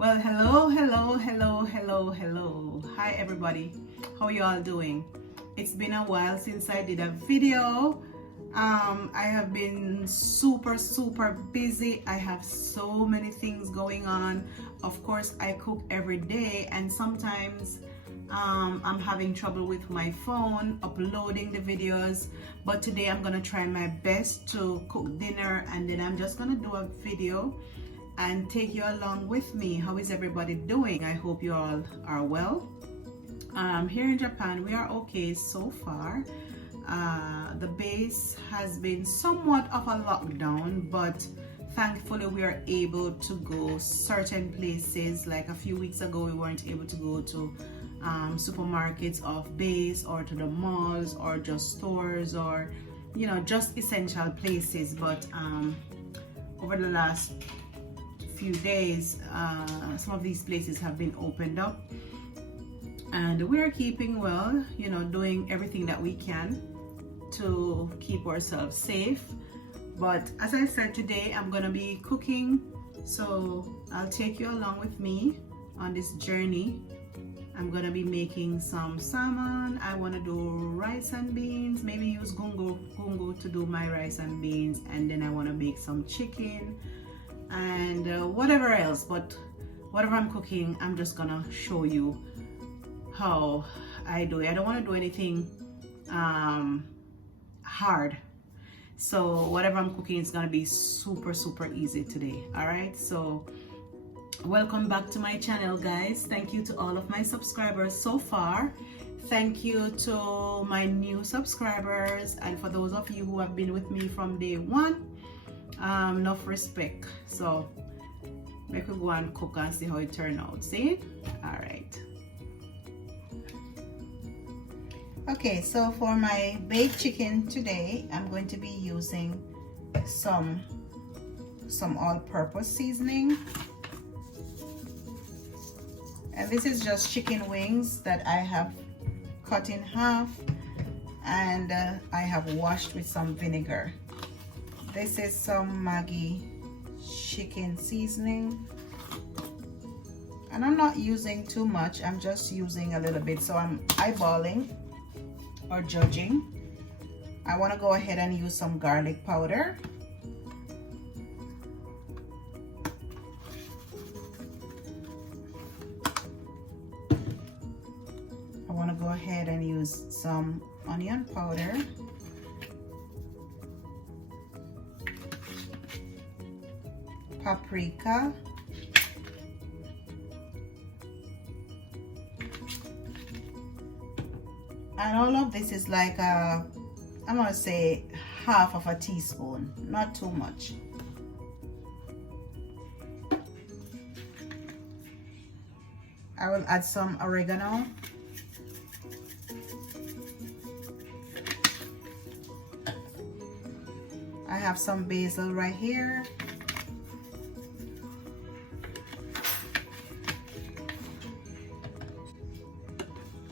Well, hello. Hi, everybody. How you all doing? It's been a while since I did a video. I have been super busy. I have so many things going on. Of course, I cook every day, and sometimes I'm having trouble with my phone uploading the videos. But today I'm gonna try my best to cook dinner, and then I'm just gonna do a video and take you along with me. How is everybody doing? I hope you all are well. Here in Japan, we are okay so far. The base has been somewhat of a lockdown, but thankfully we are able to go certain places. Like a few weeks ago, we weren't able to go to supermarkets of base, or to the malls, or just stores, or just essential places. But over the last few days, some of these places have been opened up, and we're keeping well, doing everything that we can to keep ourselves safe. But as I said, today I'm gonna be cooking, so I'll take you along with me on this journey. I'm gonna be making some salmon. I want to do rice and beans, maybe use gungo to do my rice and beans, and then I want to make some chicken and whatever else. But whatever I'm cooking, I'm just gonna show you how I do it. I don't want to do anything hard, so whatever I'm cooking is gonna be super easy today. All right, so welcome back to my channel, guys. Thank you to all of my subscribers so far. Thank you to my new subscribers, and for those of you who have been with me from day one, enough respect. So make we go and cook and see how it turn out. See? All right. Okay, so for my baked chicken today, I'm going to be using some all-purpose seasoning, and this is just chicken wings that I have cut in half, and I have washed with some vinegar. This is some Maggi chicken seasoning, and I'm not using too much, I'm just using a little bit, so I'm eyeballing or judging. I want to go ahead and use some garlic powder. I want to go ahead and use some onion powder. Paprika. And all of this is like I'm gonna say half of a teaspoon, not too much. I will add some oregano. I have some basil right here.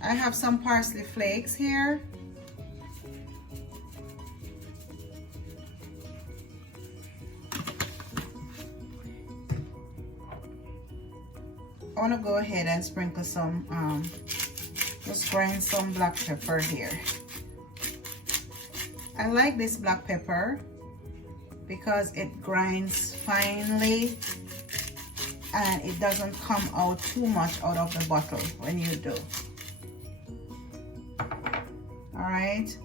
I have some parsley flakes here. I want to go ahead and sprinkle some, just grind some black pepper here. I like this black pepper because it grinds finely and it doesn't come out too much out of the bottle when you do. All right,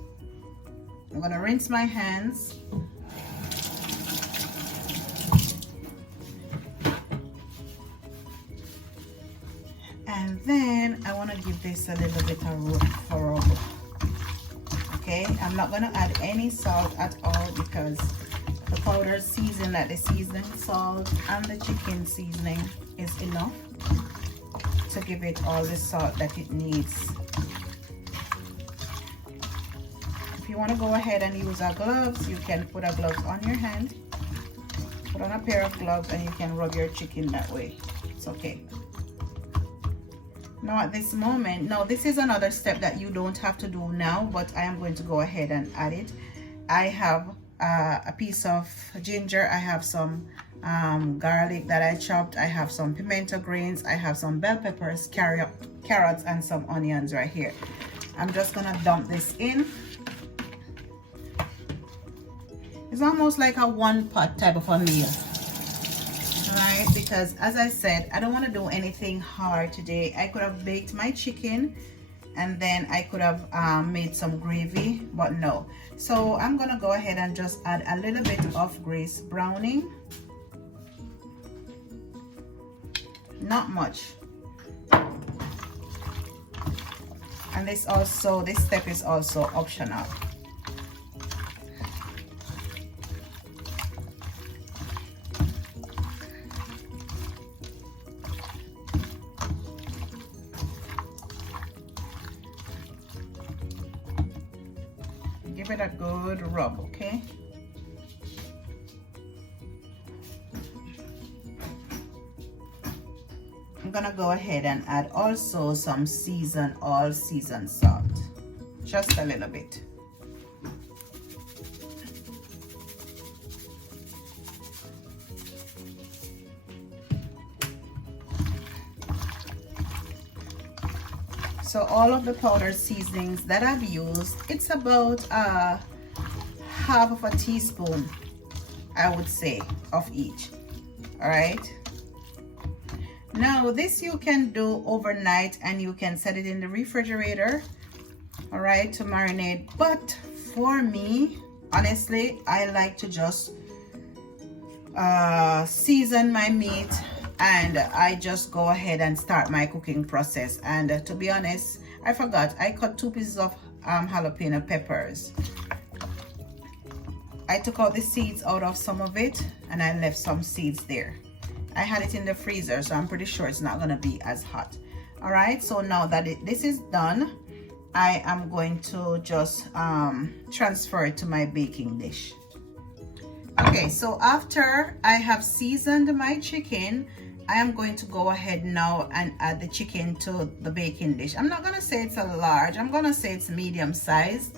I'm gonna rinse my hands. And then I want to give this a little bit of rub. Okay, I'm not gonna add any salt at all because the powder season, like the seasoning salt and the chicken seasoning, is enough to give it all the salt that it needs. If you want to go ahead and use our gloves, you can put a glove on your hand, put on a pair of gloves, and you can rub your chicken that way. It's okay. Now at this moment, now this is another step that you don't have to do now, but I am going to go ahead and add it. I have a piece of ginger, I have some garlic that I chopped. I have some pimento greens. I have some bell peppers, carrots, and some onions right here. I'm just gonna dump this in. It's almost like a one pot type of a meal, right? Because as I said, I don't want to do anything hard today. I could have baked my chicken and then I could have made some gravy, but no. So I'm gonna go ahead and just add a little bit of grease browning. Not much. And this step is also optional. Give it a good rub, okay? I'm gonna go ahead and add also some all-season salt, just a little bit. So all of the powdered seasonings that I've used, it's about half of a teaspoon, I would say, of each. All right. Now this you can do overnight and you can set it in the refrigerator, all right, to marinate. But for me, honestly, I like to just season my meat and I just go ahead and start my cooking process. And to be honest, I forgot, I cut 2 pieces of jalapeno peppers. I took out the seeds out of some of it and I left some seeds there. I had it in the freezer, so I'm pretty sure it's not gonna be as hot. All right, so now that this is done, I am going to just transfer it to my baking dish. Okay, so after I have seasoned my chicken, I am going to go ahead now and add the chicken to the baking dish. I'm not gonna say it's a large, I'm gonna say it's medium size.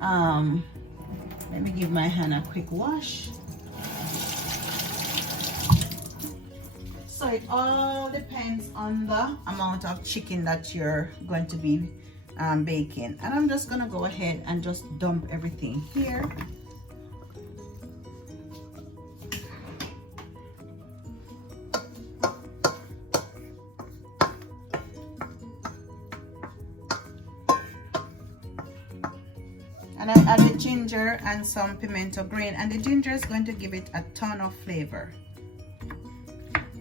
Let me give my hand a quick wash. So it all depends on the amount of chicken that you're going to be baking. And I'm just gonna go ahead and just dump everything here. And I added ginger and some pimento green, and the ginger is going to give it a ton of flavor.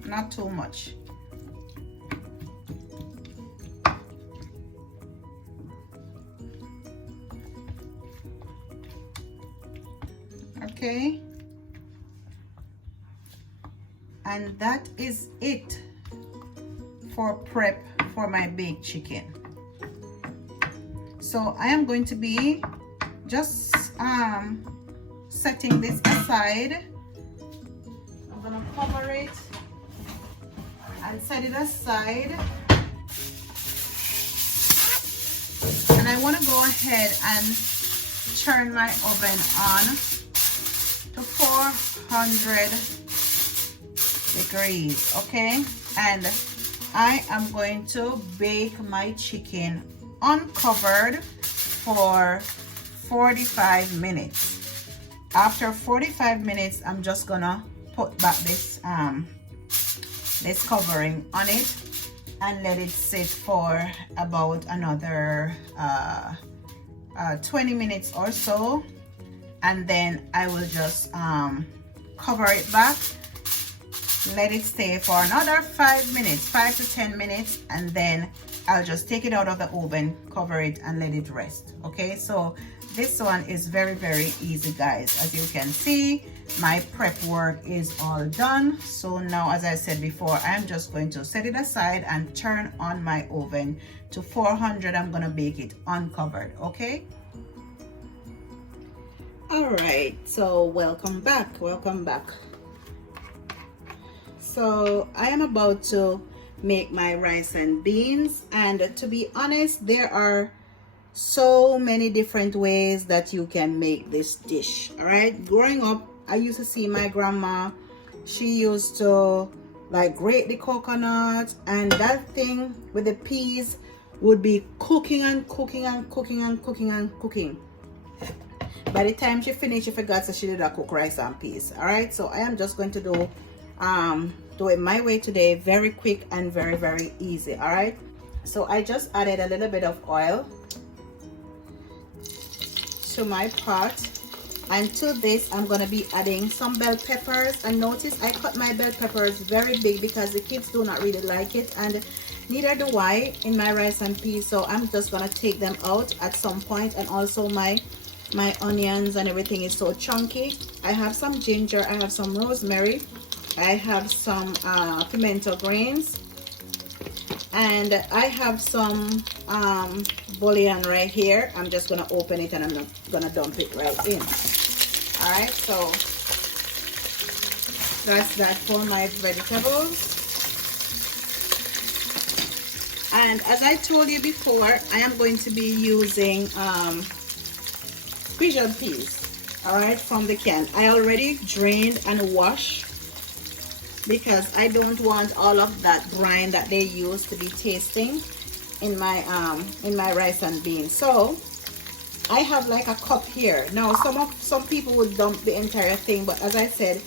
Not too much. Okay. And that is it for prep for my baked chicken. So I am going to be just setting this aside. I'm gonna cover it and set it aside, and I want to go ahead and turn my oven on to 400 degrees, okay? And I am going to bake my chicken uncovered for 45 minutes. After 45 minutes, I'm just gonna put back this this covering on it and let it sit for about another 20 minutes or so, and then I will just cover it back, let it stay for another 5 minutes, 5 to 10 minutes, and then I'll just take it out of the oven, cover it, and let it rest. Okay, so this one is very, very easy, guys. As you can see, my prep work is all done. So now, as I said before, I'm just going to set it aside and turn on my oven to 400. I'm gonna bake it uncovered, okay? All right, so welcome back. So I am about to make my rice and beans, and to be honest, there are so many different ways that you can make this dish. All right, growing up, I used to see my grandma she used to like grate the coconut, and that thing with the peas would be cooking and cooking and cooking and cooking and cooking. By the time she finished, she forgot that she did not cook rice and peas. All right, so I am just going to do it my way today, very quick and very, very easy. All right, so I just added a little bit of oil to my pot, and to this I'm going to be adding some bell peppers. And notice I cut my bell peppers very big because the kids do not really like it, and neither do I in my rice and peas, so I'm just going to take them out at some point. And also my onions and everything is so chunky. I have some ginger, I have some rosemary, I have some pimento grains, and I have some bouillon right here. I'm just gonna open it and I'm gonna dump it right in. All right, so that's that for my vegetables. And as I told you before, I am going to be using pigeon peas, all right, from the can. I already drained and washed because I don't want all of that brine that they use to be tasting in my rice and beans. So I have like a cup here. Now some people would dump the entire thing, but as I said,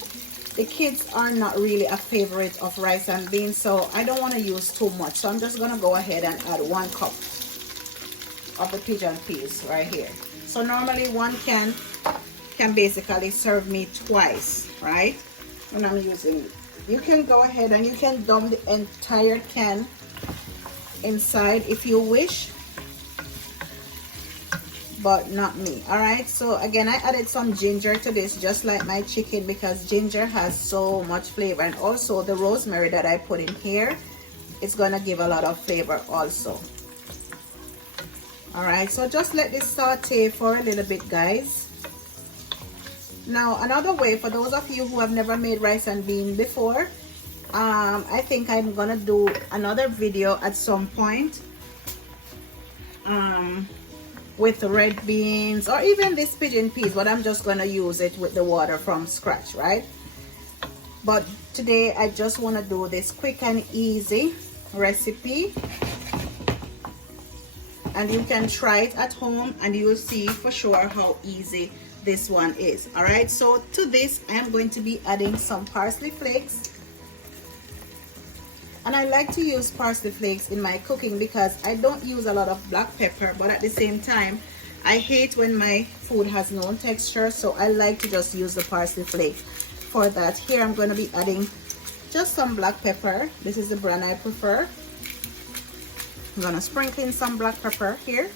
the kids are not really a favorite of rice and beans, so I don't want to use too much. So I'm just gonna go ahead and add 1 cup of the pigeon peas right here. So normally 1 can basically serve me twice, right? When I'm using it. You can go ahead and you can dump the entire can inside if you wish, but not me. All right, so again, I added some ginger to this, just like my chicken, because ginger has so much flavor. And also the rosemary that I put in here, it's gonna give a lot of flavor also. All right, so just let this saute for a little bit, guys. Now another way, for those of you who have never made rice and bean before, I think I'm gonna do another video at some point with red beans or even this pigeon peas, but I'm just gonna use it with the water from scratch, right? But today I just want to do this quick and easy recipe, and you can try it at home and you will see for sure how easy this one is. All right, so to this I am going to be adding some parsley flakes, and I like to use parsley flakes in my cooking because I don't use a lot of black pepper, but at the same time I hate when my food has no texture, so I like to just use the parsley flakes for that. Here I'm going to be adding just some black pepper. This is the brand I prefer. I'm going to sprinkle in some black pepper here.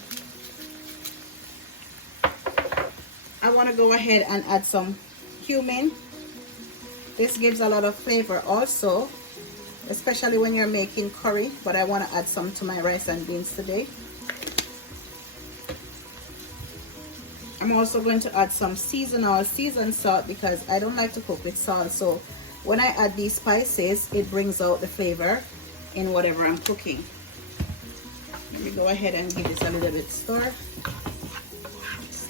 I want to go ahead and add some cumin. This gives a lot of flavor also, especially when you're making curry, but I want to add some to my rice and beans today. I'm also going to add some seasoned salt because I don't like to cook with salt, so when I add these spices, it brings out the flavor in whatever I'm cooking. Let me go ahead and give this a little bit stir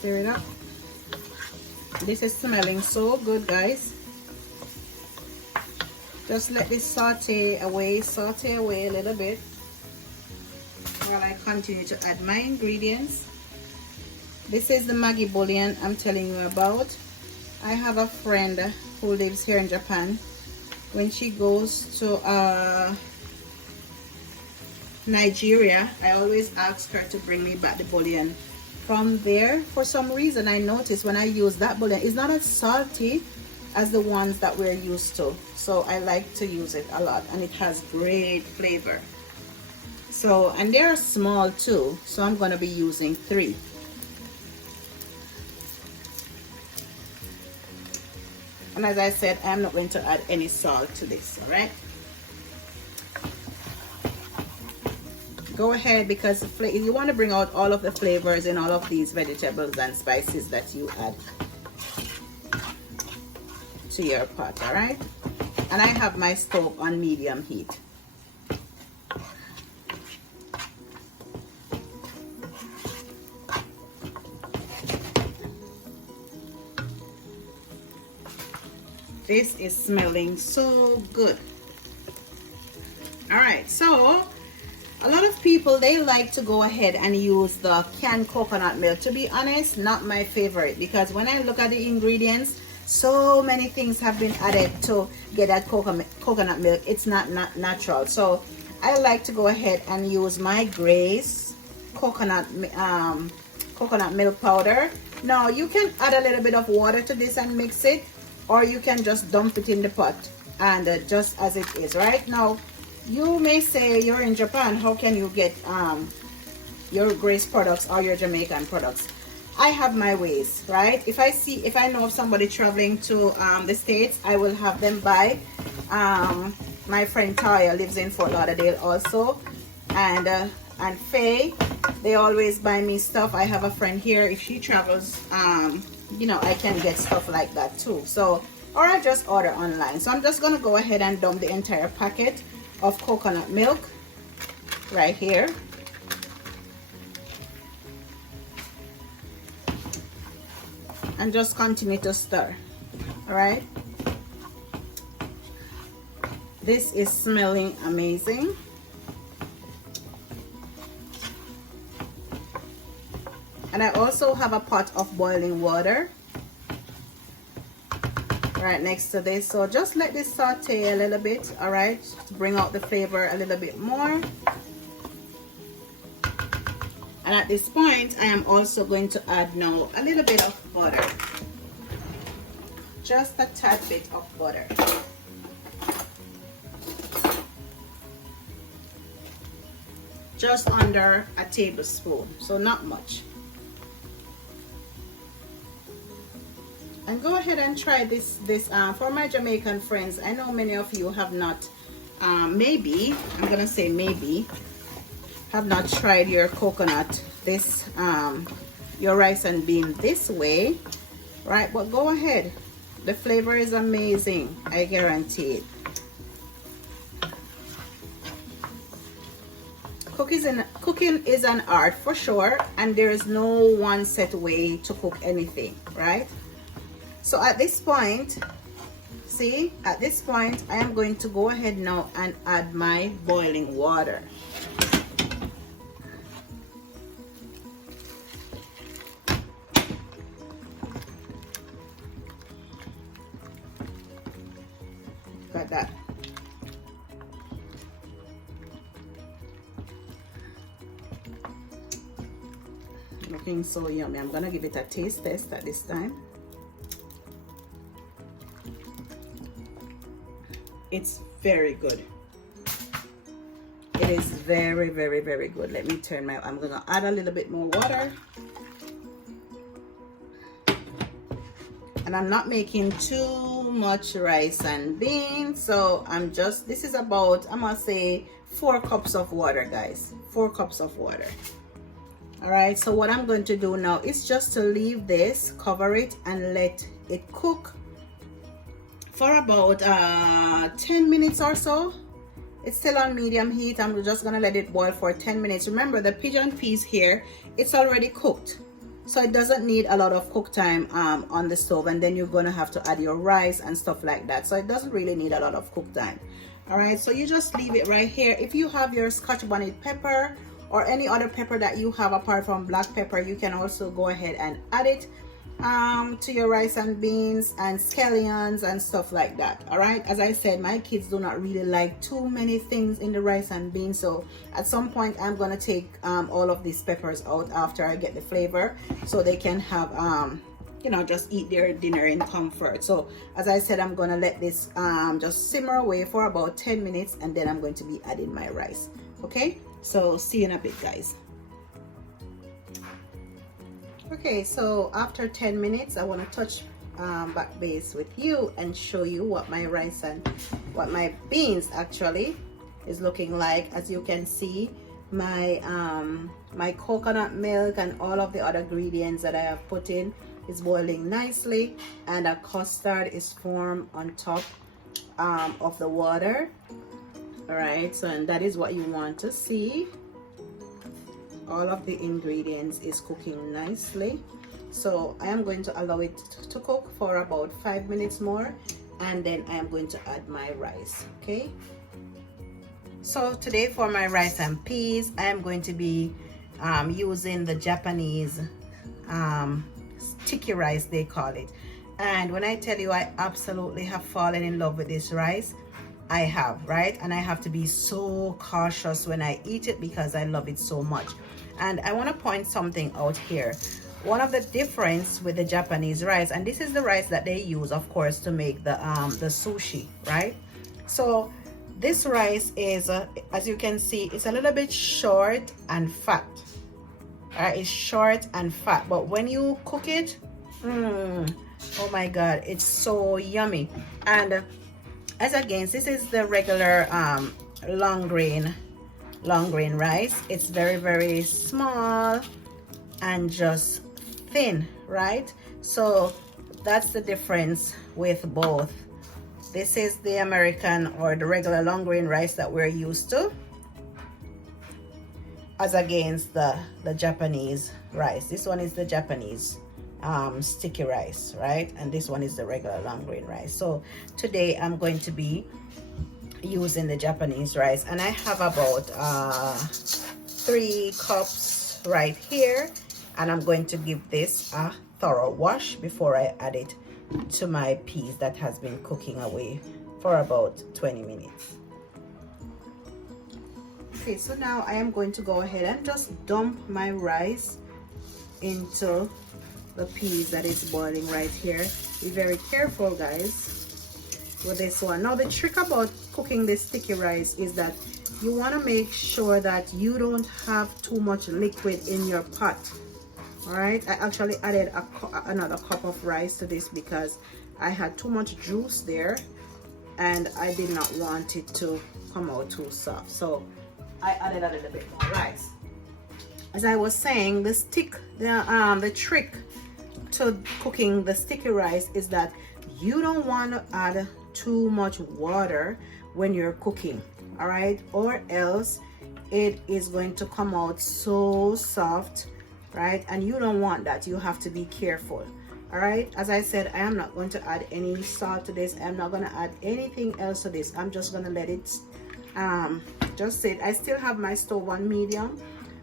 it up. This is smelling so good, guys. Just let this saute away a little bit while I continue to add my ingredients. This is the Maggi bouillon I'm telling you about. I have a friend who lives here in Japan. When she goes to Nigeria, I always ask her to bring me back the bouillon from there. For some reason, I noticed when I use that bouillon, it's not as salty as the ones that we're used to, so I like to use it a lot, and it has great flavor. So, and they're small too, so I'm going to be using 3. And as I said, I'm not going to add any salt to this. All right, go ahead, because you want to bring out all of the flavors in all of these vegetables and spices that you add to your pot. All right, and I have my stove on medium heat. This is smelling so good. All right, so a lot of people, they like to go ahead and use the canned coconut milk. To be honest, not my favorite, because when I look at the ingredients, so many things have been added to get that coconut milk. It's not natural. So I like to go ahead and use my Grace coconut milk powder. Now you can add a little bit of water to this and mix it, or you can just dump it in the pot and just as it is. Right now, you may say you're in Japan, how can you get your Grace products or your Jamaican products? I have my ways, right? If I know of somebody traveling to the States, I will have them buy. My friend Taya lives in Fort Lauderdale also, and Faye, they always buy me stuff. I have a friend here, if she travels, you know, I can get stuff like that too. So, or I just order online. So I'm just gonna go ahead and dump the entire packet of coconut milk right here. And just continue to stir. All right, this is smelling amazing. And I also have a pot of boiling water right next to this, so just let this saute a little bit. All right, to bring out the flavor a little bit more. And at this point, I am also going to add now a little bit of butter, just a tad bit of butter. Just under a tablespoon, so not much. And go ahead and try this for my Jamaican friends. I know many of you have not, maybe, I'm gonna say maybe, have not tried your coconut, your rice and bean this way, right? But go ahead, the flavor is amazing, I guarantee it. Cooking is an art for sure, and there is no one set way to cook anything, right? So at this point, see, at this point, I am going to go ahead now and add my boiling water. Got that. Looking so yummy. I'm gonna give it a taste test at this time. It's very good. It is very, very, very good. Let me turn my, I'm gonna add a little bit more water. And I'm not making too much rice and beans, so I'm just, this is about, I'm gonna say 4 cups of water, guys. 4 cups of water. All right, so what I'm going to do now is just to leave this, cover it, and let it cook for about 10 minutes or so. It's still on medium heat. I'm just gonna let it boil for 10 minutes. Remember, the pigeon peas here, it's already cooked, so it doesn't need a lot of cook time on the stove, and then you're gonna have to add your rice and stuff like that, so it doesn't really need a lot of cook time. All right, so you just leave it right here. If you have your Scotch bonnet pepper or any other pepper that you have apart from black pepper, you can also go ahead and add it to your rice and beans and scallions and stuff like that. All right, as I said, my kids do not really like too many things in the rice and beans, so at some point I'm gonna take all of these peppers out after I get the flavor, so they can have you know, just eat their dinner in comfort. So as I said, I'm gonna let this just simmer away for about 10 minutes, and then I'm going to be adding my rice. Okay, so see you in a bit, guys. Okay, so after 10 minutes, I want to touch back base with you and show you what my rice and what my beans actually is looking like. As you can see, my my coconut milk and all of the other ingredients that I have put in is boiling nicely, and a custard is formed on top of the water. All right, so and that is what you want to see. All of the ingredients is cooking nicely, so I am going to allow it to cook for about 5 minutes more, and then I am going to add my rice. Okay, so today for my rice and peas, I am going to be using the Japanese sticky rice, they call it. And when I tell you I absolutely have fallen in love with this rice, I have, right? And I have to be so cautious when I eat it because I love it so much. And I want to point something out here. One of the difference with the Japanese rice, and this is the rice that they use, of course, to make the sushi, right? So this rice is, as you can see, it's a little bit short and fat. It's short and fat, but when you cook it, oh my God, it's so yummy. And as against, this is the regular long grain rice. It's very, very small and just thin, right? So that's the difference with both. This is the American or the regular long grain rice that we're used to, as against the Japanese rice. This one is the Japanese sticky rice, right? And this one is the regular long grain rice. So today I'm going to be using the Japanese rice, and I have about 3 cups right here, and I'm going to give this a thorough wash before I add it to my peas that has been cooking away for about 20 minutes. Okay, so now I am going to go ahead and just dump my rice into the peas that is boiling right here. Be very careful, guys, with this one. Now the trick about cooking this sticky rice is that you want to make sure that you don't have too much liquid in your pot. All right, I actually added another cup of rice to this because I had too much juice there and I did not want it to come out too soft, so I added a little bit more rice. As I was saying, the trick to cooking the sticky rice is that you don't want to add too much water when you're cooking, all right, or else it is going to come out so soft, right? And you don't want that. You have to be careful. All right, as I said, I am not going to add any salt to this. I'm not going to add anything else to this. I'm just going to let it just sit. I still have my stove on medium.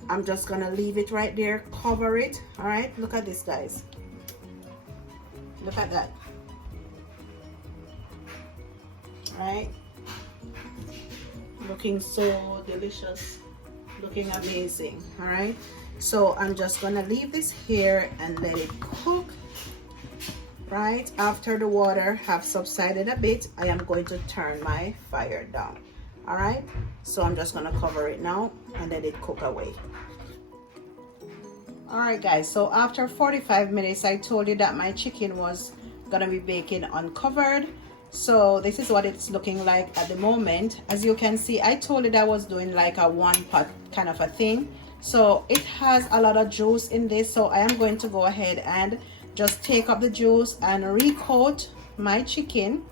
I'm just going to leave it right there, cover it. All right, look at this, guys. Look at that. All right, looking so delicious, looking amazing. All right, so I'm just gonna leave this here and let it cook. Right after the water have subsided a bit, I am going to turn my fire down. All right, so I'm just gonna cover it now and let it cook away. All right, guys, so after 45 minutes, I told you that my chicken was gonna be baking uncovered. So this is what it's looking like at the moment. As you can see, I told you that I was doing like a 1 pot kind of a thing. So it has a lot of juice in this, so I am going to go ahead and just take up the juice and recoat my chicken.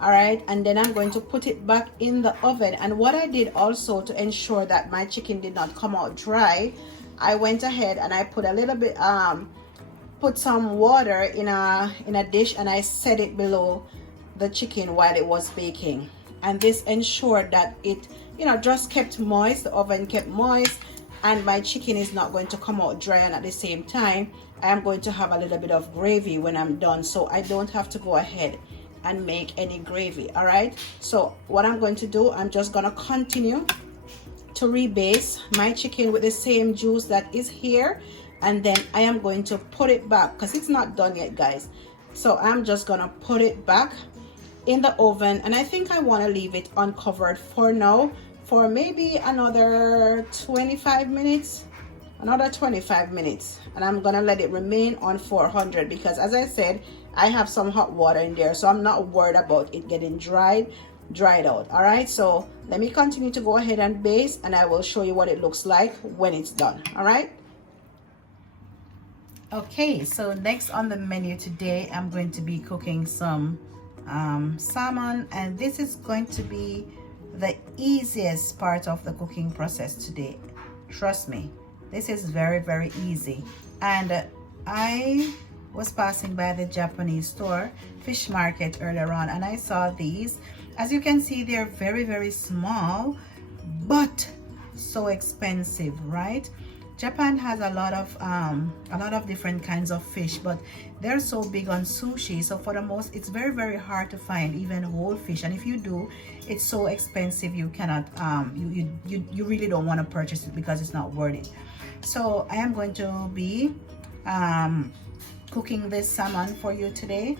All right, and then I'm going to put it back in the oven. And what I did also to ensure that my chicken did not come out dry, I went ahead and I put a little bit put some water in a dish, and I set it below the chicken while it was baking, and this ensured that it, you know, just kept moist. The oven kept moist, and my chicken is not going to come out dry. And at the same time, I am going to have a little bit of gravy when I'm done, so I don't have to go ahead and make any gravy. All right, so what I'm going to do, I'm just gonna continue to rebase my chicken with the same juice that is here, and then I am going to put it back because it's not done yet, guys. So I'm just gonna put it back in the oven, and I think I want to leave it uncovered for now for maybe another 25 minutes, and I'm gonna let it remain on 400 because, as I said, I have some hot water in there, so I'm not worried about it getting dried out. All right, so let me continue to go ahead and base, and I will show you what it looks like when it's done. All right. Okay, so next on the menu today, I'm going to be cooking some salmon, and this is going to be the easiest part of the cooking process today. Trust me, this is very, very easy. And I was passing by the Japanese store fish market earlier on, and I saw these. As you can see, they're very, very small, but so expensive, right? Japan has a lot of different kinds of fish, but they're so big on sushi, so for the most, it's very, very hard to find even whole fish, and if you do, it's so expensive you cannot you really don't want to purchase it because it's not worth it. So I am going to be cooking this salmon for you today,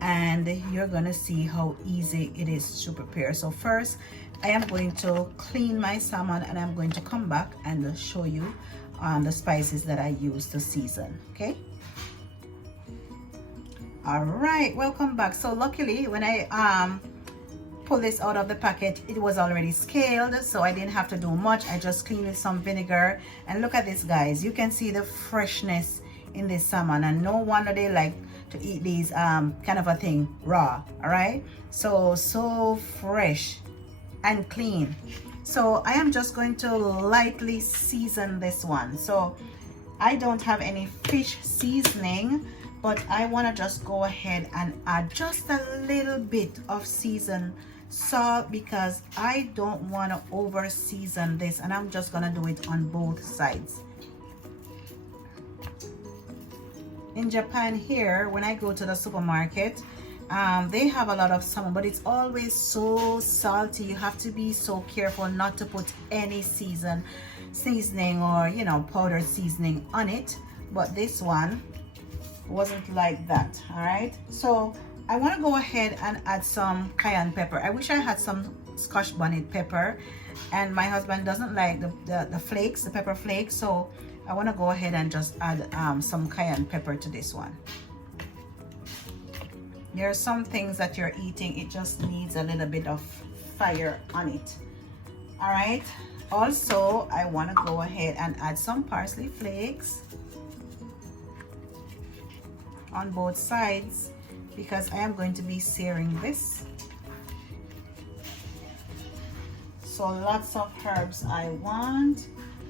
and you're gonna see how easy it is to prepare. So first, I am going to clean my salmon, and I'm going to come back and show you the spices that I use to season. Okay, all right, welcome back. So luckily, when I pull this out of the packet, it was already scaled, so I didn't have to do much. I just cleaned with some vinegar, and look at this, guys. You can see the freshness in this salmon, and no wonder they like to eat these kind of a thing raw. All right, so fresh and clean. So I am just going to lightly season this one. So I don't have any fish seasoning, but I want to just go ahead and add just a little bit of seasoned salt because I don't want to over season this, and I'm just gonna do it on both sides. In Japan here, when I go to the supermarket, they have a lot of salmon, but it's always so salty. You have to be so careful not to put any seasoning or, you know, powdered seasoning on it. But this one wasn't like that. All right, so I want to go ahead and add some cayenne pepper. I wish I had some Scotch bonnet pepper, and my husband doesn't like the flakes, the pepper flakes, so I want to go ahead and just add some cayenne pepper to this one. There are some things that you're eating, it just needs a little bit of fire on it. All right, also I want to go ahead and add some parsley flakes on both sides because I am going to be searing this. So lots of herbs I want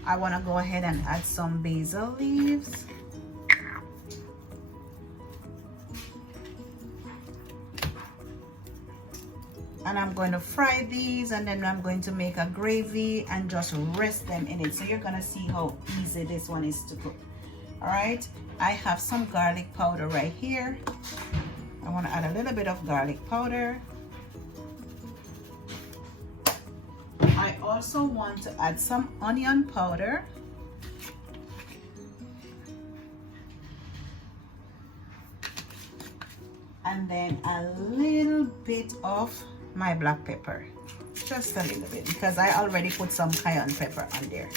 to go ahead and add some basil leaves. And I'm going to fry these, and then I'm going to make a gravy and just rest them in it. So you're gonna see how easy this one is to cook. All right, I have some garlic powder right here. I want to add a little bit of garlic powder. I also want to add some onion powder. And then a little bit of my black pepper, just a little bit, because I already put some cayenne pepper on there.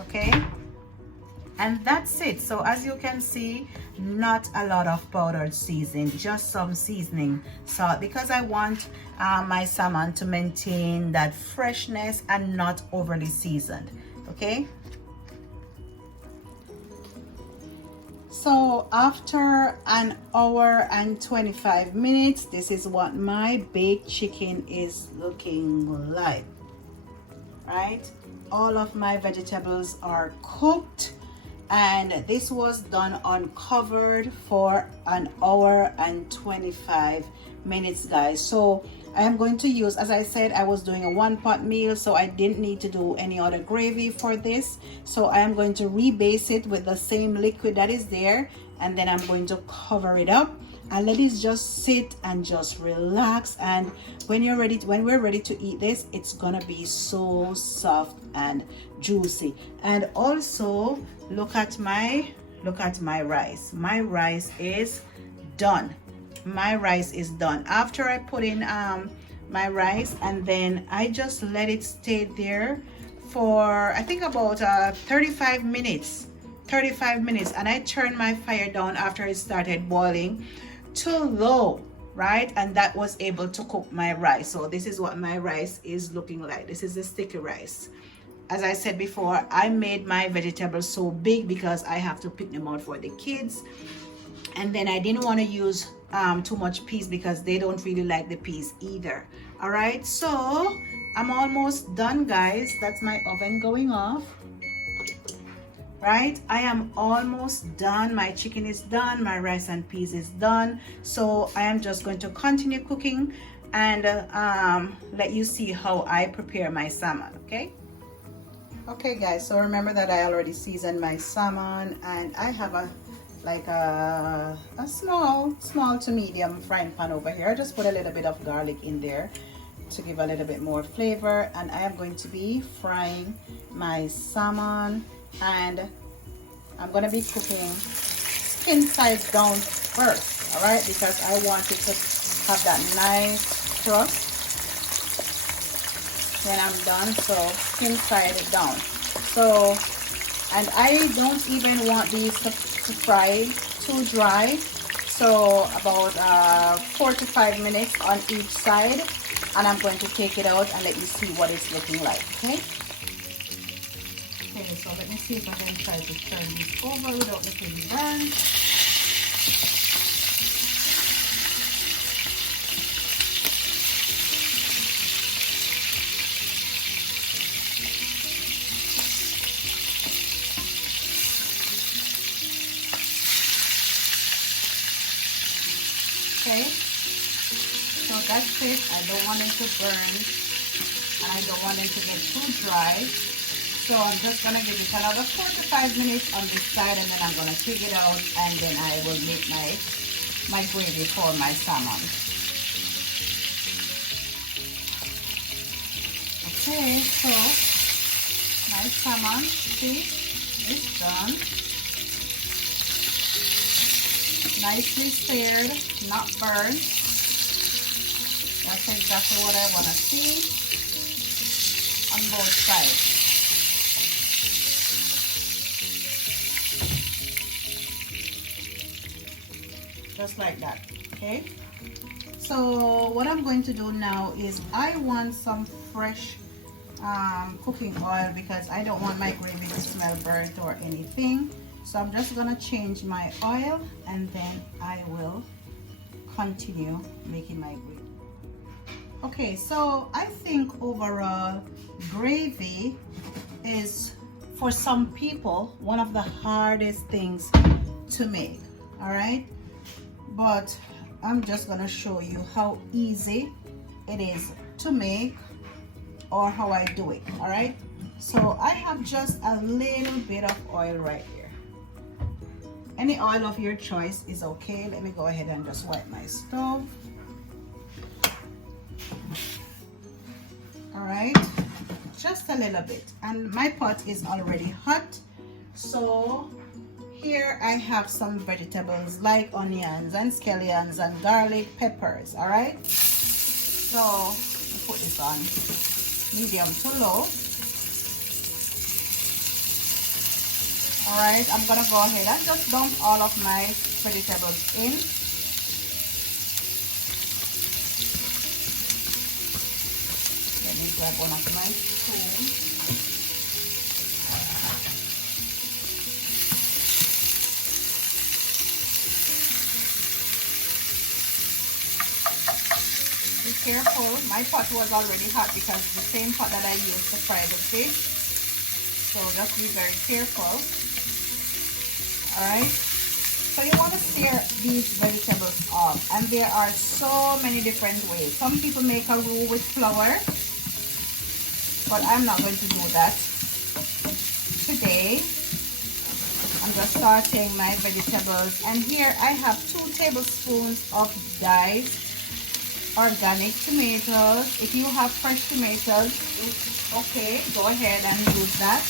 Okay, and that's it. So as you can see, not a lot of powdered seasoning, just some seasoning salt, because I want my salmon to maintain that freshness and not overly seasoned. Okay, so after an hour and 25 minutes, this is what my baked chicken is looking like. Right, all of my vegetables are cooked, and this was done uncovered for an hour and 25 minutes, guys. So I am going to use, as I said, I was doing a one-pot meal, so I didn't need to do any other gravy for this. So I am going to rebase it with the same liquid that is there, and then I'm going to cover it up and let it just sit and just relax. And when we're ready to eat this, it's gonna be so soft and juicy. And also look at my rice. My rice is done. My rice is done. After I put in my rice, and then I just let it stay there for I think about 35 minutes, and I turned my fire down after it started boiling to low, right? And that was able to cook my rice. So this is what my rice is looking like. This is the sticky rice. As I said before, I made my vegetables so big because I have to pick them out for the kids, and then I didn't want to use too much peas because they don't really like the peas either. All right, so I'm almost done, guys. That's my oven going off. right? I am almost done. My chicken is done, my rice and peas is done, so I am just going to continue cooking and let you see how I prepare my salmon. Okay guys, so remember that I already seasoned my salmon, and I have a small to medium frying pan over here. I just put a little bit of garlic in there to give a little bit more flavor, and I am going to be frying my salmon, and I'm going to be cooking skin side down first, all right, because I want it to have that nice crust when I'm done. So skin side it down. So, and I don't even want these to fry too dry, so about 4 to 5 minutes on each side, and I'm going to take it out and let you see what it's looking like. Okay, so let me see if I can try to turn this over without making burn. Okay, so that's it. I don't want it to burn, and I don't want it to get too dry. So I'm just gonna give it another 4 to 5 minutes on this side, and then I'm gonna take it out, and then I will make my gravy for my salmon. Okay, so my salmon, see, is done. Nicely seared, not burned. That's exactly what I want to see on both sides. Just like that, okay? So what I'm going to do now is I want some fresh cooking oil, because I don't want my gravy to smell burnt or anything. So I'm just gonna change my oil, and then I will continue making my gravy. Okay, so I think overall gravy is, for some people, one of the hardest things to make, all right? But I'm just gonna show you how easy it is to make, or how I do it, all right? So I have just a little bit of oil right here. Any oil of your choice is okay. Let me go ahead and just wipe my stove. All right, just a little bit. And my pot is already hot. So here I have some vegetables like onions and scallions and garlic, peppers, all right? So I'll put this on medium to low. All right, I'm gonna go ahead and just dump all of my vegetables in. Let me grab one of my spoons. Be careful, my pot was already hot because it's the same pot that I used to fry the fish. So just be very careful. Alright, so you want to stir these vegetables off, and there are so many different ways. Some people make a roux with flour, but I'm not going to do that today. I'm just sauteing my vegetables, and here I have 2 tablespoons of diced organic tomatoes. If you have fresh tomatoes, okay, go ahead and use that.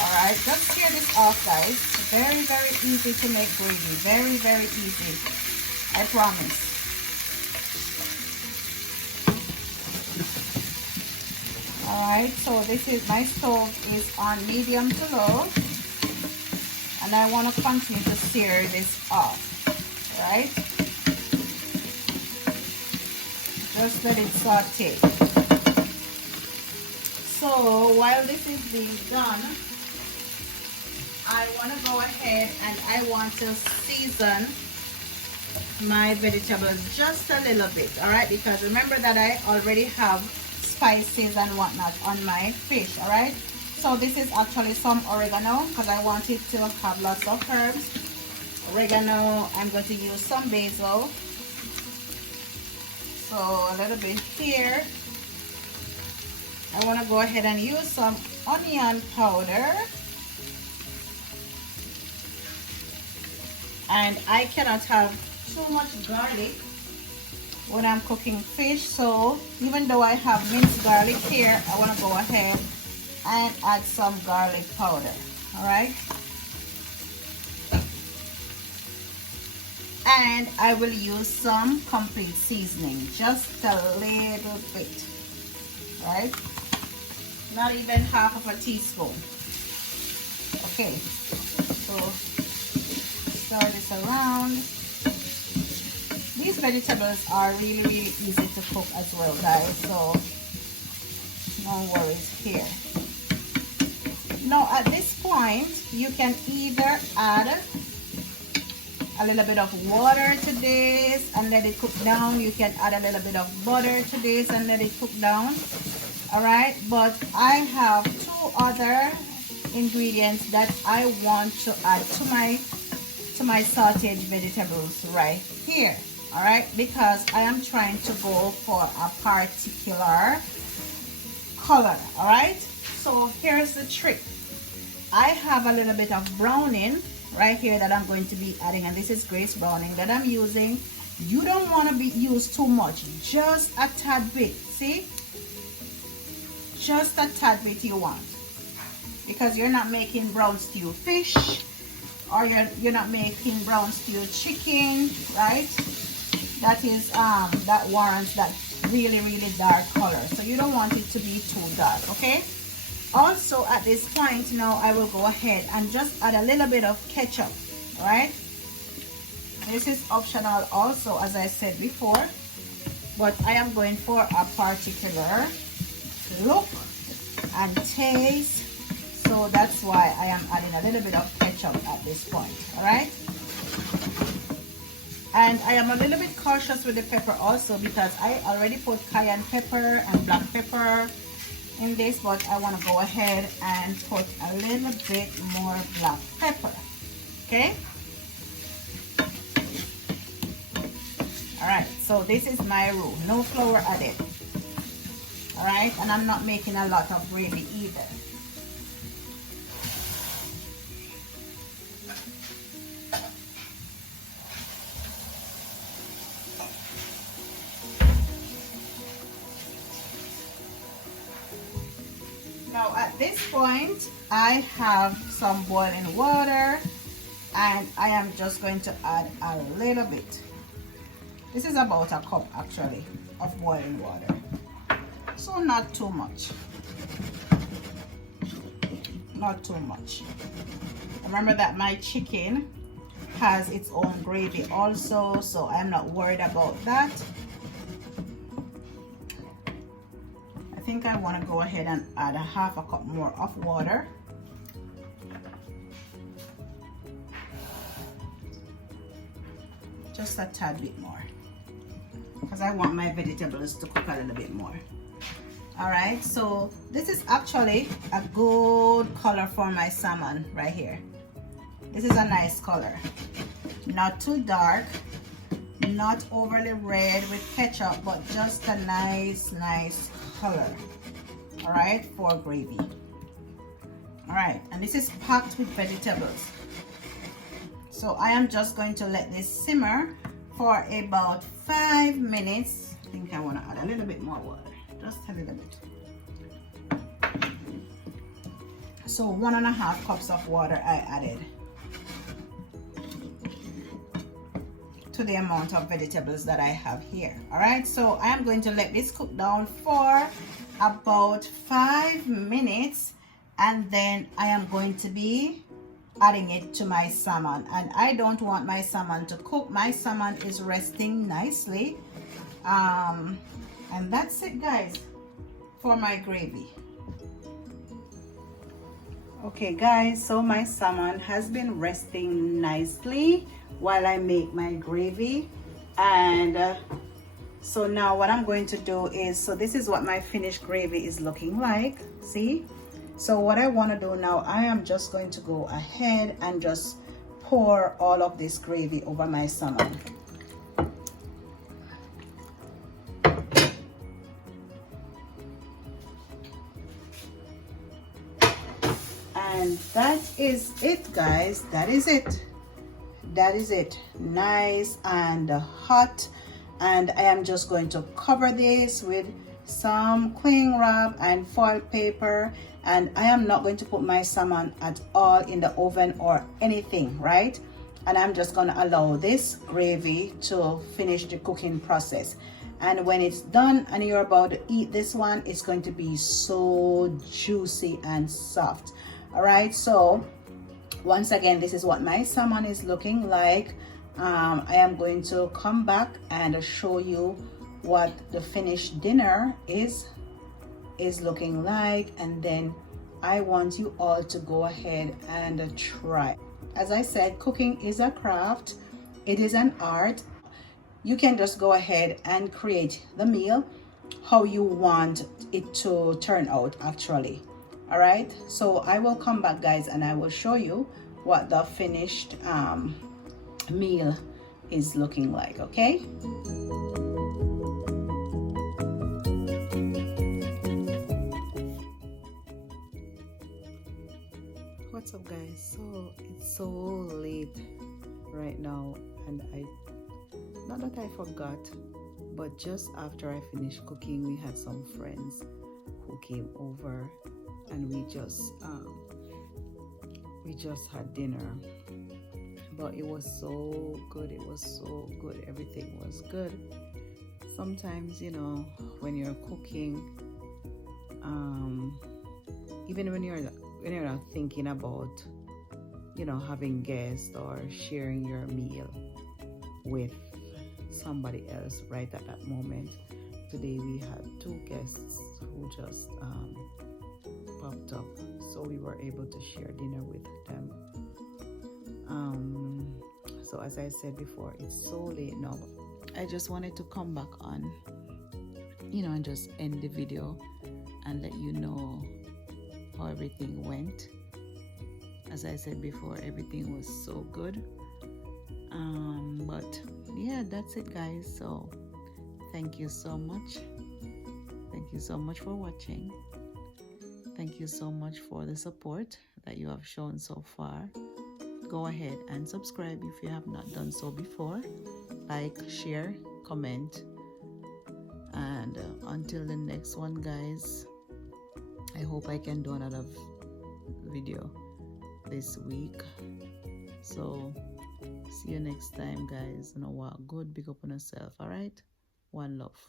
Alright, just stir this off, guys. Very, very easy to make gravy. Very, very easy. I promise. Alright, so this is, my stove is on medium to low. And I want to continue to stir this off. Alright? Just let it saute. So while this is being done, I want to go ahead and I want to season my vegetables just a little bit, all right? Because remember that I already have spices and whatnot on my fish. All right, so this is actually some oregano because I want it to have lots of herbs. Oregano, I'm going to use some basil, so a little bit here. I want to go ahead and use some onion powder, and I cannot have too much garlic when I'm cooking fish, so even though I have minced garlic here, I want to go ahead and add some garlic powder. All right, and I will use some complete seasoning, just a little bit, right? Not even half of a teaspoon. Okay, so stir this around. These vegetables are really easy to cook as well, guys, so no worries here. Now at this point, you can either add a little bit of water to this and let it cook down. You can add a little bit of butter to this and let it cook down. All right, but I have two other ingredients that I want to add to my sauteed vegetables right here. All right, because I am trying to go for a particular color. All right, so here's the trick. I have a little bit of browning right here that I'm going to be adding, and this is Grace browning that I'm using. You don't want to use too much, just a tad bit. See, just a tad bit you want, because you're not making brown stew fish, or you're not making brown stew chicken, right? That is that warrants that really dark color, so you don't want it to be too dark. Okay, also at this point now I will go ahead and just add a little bit of ketchup. All right, this is optional also, as I said before, but I am going for a particular look and taste, so that's why I am adding a little bit of ketchup at this point. All right, and I am a little bit cautious with the pepper also, because I already put cayenne pepper and black pepper in this, but I want to go ahead and put a little bit more black pepper. Okay, all right, so this is my roux, no flour added. All right, and I'm not making a lot of gravy either. Now at this point, I have some boiling water, and I am just going to add a little bit. This is about a cup actually of boiling water, so not too much. Not too much. Remember that my chicken has its own gravy also, so I'm not worried about that. I think I want to go ahead and add a half a cup more of water. Just a tad bit more, because I want my vegetables to cook a little bit more. All right, so this is actually a good color for my salmon right here. This is a nice color, not too dark, not overly red with ketchup, but just a nice color. All right, for gravy. All right, and this is packed with vegetables, so I am just going to let this simmer for about 5 minutes. I think I want to add a little bit more water, just a little bit. So 1.5 cups of water I added to the amount of vegetables that I have here. All right, so I am going to let this cook down for about 5 minutes, and then I am going to be adding it to my salmon. And I don't want my salmon to cook. My salmon is resting nicely, and that's it, guys, for my gravy. Okay guys, so my salmon has been resting nicely while I make my gravy, and So now what I'm going to do is, so this is what my finished gravy is looking like. See? So what I want to do now, I am just going to go ahead and just pour all of this gravy over my salmon. And that is it, guys. That is it. That is it. Nice and hot. And I am just going to cover this with some cling wrap and foil paper, and I am not going to put my salmon at all in the oven or anything, right? And I'm just going to allow this gravy to finish the cooking process. And when it's done and you're about to eat this one, it's going to be so juicy and soft. All right, so once again, this is what my salmon is looking like. I am going to come back and show you what the finished dinner is looking like, and then I want you all to go ahead and try. As I said, cooking is a craft. It is an art. You can just go ahead and create the meal how you want it to turn out actually. All right, so I will come back, guys, and I will show you what the finished meal is looking like. Okay, what's up, guys? So it's so late right now, and not that I forgot, but just after I finished cooking, we had some friends who came over, and we just had dinner. But it was so good. It was so good. Everything was good. Sometimes, you know, when you're cooking, even when you're not thinking about, you know, having guests or sharing your meal with somebody else right at that moment. Today we had 2 guests who just popped up, so we were able to share dinner with them. So as I said before, it's so late now. I just wanted to come back on, you know, and just end the video and let you know how everything went. As I said before, everything was so good. But yeah, that's it, guys. So thank you so much. Thank you so much for watching. Thank you so much for the support that you have shown so far. Go ahead and subscribe if you have not done so before. Like, share, comment. And until the next one, guys, I hope I can do another video this week. So see you next time, guys. You know what? Good, big up on yourself. All right, one love.